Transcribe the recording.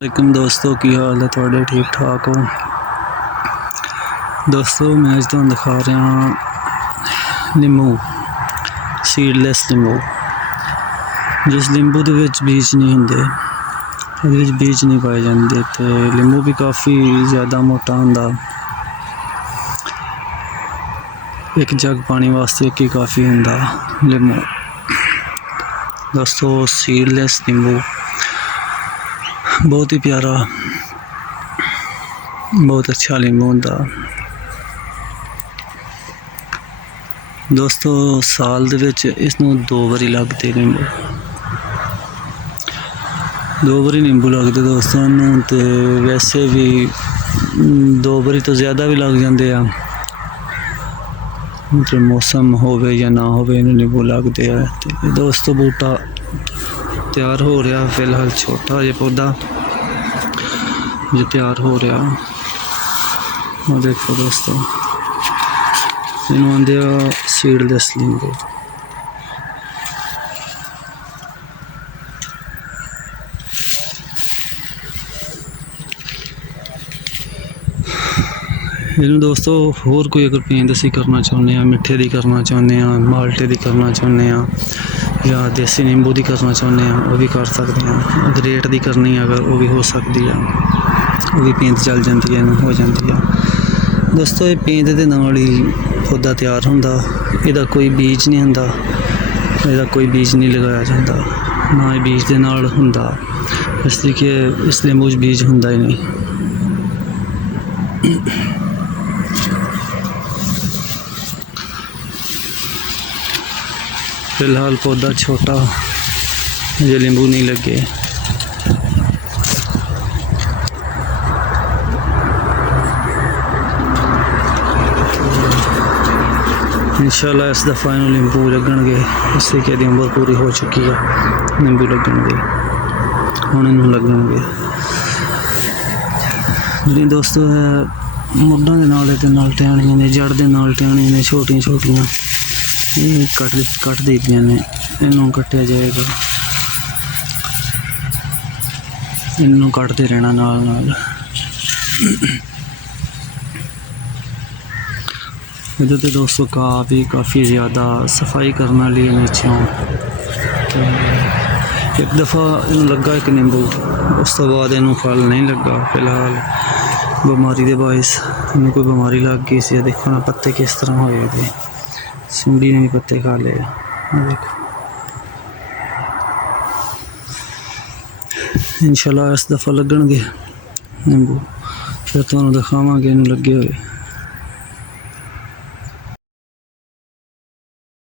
वालेकुम दोस्तों, की हाल है थोड़े? ठीक ठाक हो दोस्तों? मैं अज तुहानू दिखा रहा नींबू, सीडलैस नींबू। जिस नींबू दे विच बीज नहीं होंदे, इहदे विच बीज नहीं पाए जाते, तो नींबू भी काफ़ी ज़्यादा मोटा होंदा। एक जग पानी वास्ते एक ही काफ़ी होंदा नींबू। दोस्तों सीडलैस नींबू बहुत ही प्यारा, बहुत अच्छा नींबू होंदा। दोस्तों साल दे विच इसनूं 2 वारी लगदे नींबू, 2 वारी नींबू लगदे दोस्तों नूं। ते वैसे भी 2 वारी तो ज़्यादा भी लग जाते हैं, मतलब मौसम होवे या ना होवे नींबू लगते हैं। तो दोस्तों बूटा तैयार हो रहा, फिलहाल छोटा जो पौधा जो तैयार हो रहा, और देखो दोस्तों इन्हों आंदे आ सीडलैस नींबू। इन्हों दोस्तों होर कोई अगर पेंद असी करना चाहते हैं, मिठे की करना चाहते हैं, माल्टे की करना चाहते हैं, या देसी नींबू की करना चाहते हैं, वह भी कर सकते हैं। ग्रेट की करनी है अगर, वो भी हो सकती है, वो भी पेंद चल जाती है, हो जाती है। दोस्तों ये पेंद के नाल ही पौधा तैयार होंदा, इसदा कोई बीज नहीं होंदा, इसदा कोई बीज नहीं लगाया जाता, ना ही बीज के नाल होंदा, इसलिए कि इस नींबू बीज होंदा ही नहीं। फिलहाल पौधा छोटा, जो नींबू नहीं लगे। इंशाल्लाह इस दफ़ा इन्हों नींबू लगणगे, इससे कि उम्र पूरी हो चुकी है, नींबू लगणगे, हुण इन्हों लगणगे। जी दोस्तों मुड्डां दे नाल टहनियां ने, जड़ दे नाल टहनियां ने छोटियां छोटियां, ये कट दीदियां ने, इन्हों कट्टिया जाएगा, इन्हों कटते रहना नाल नाल। इधर तो दोस्तों काफ़ी ज़्यादा सफाई करने वाली नीचे। एक दफ़ा इन लगा एक नींबू, उस तो बाद इनू फल नहीं लगा। फिलहाल बीमारी के बाइस इन्हें कोई बीमारी लग गई सी। देखो ना पत्ते किस तरह होए थे, सिमड़ी ने भी पत्ते खा ले। देखो इंशाल्लाह इस दफ़ा लगणगे नींबू, फिर तुहानू दिखावांगे इन्हूं लगे हुए।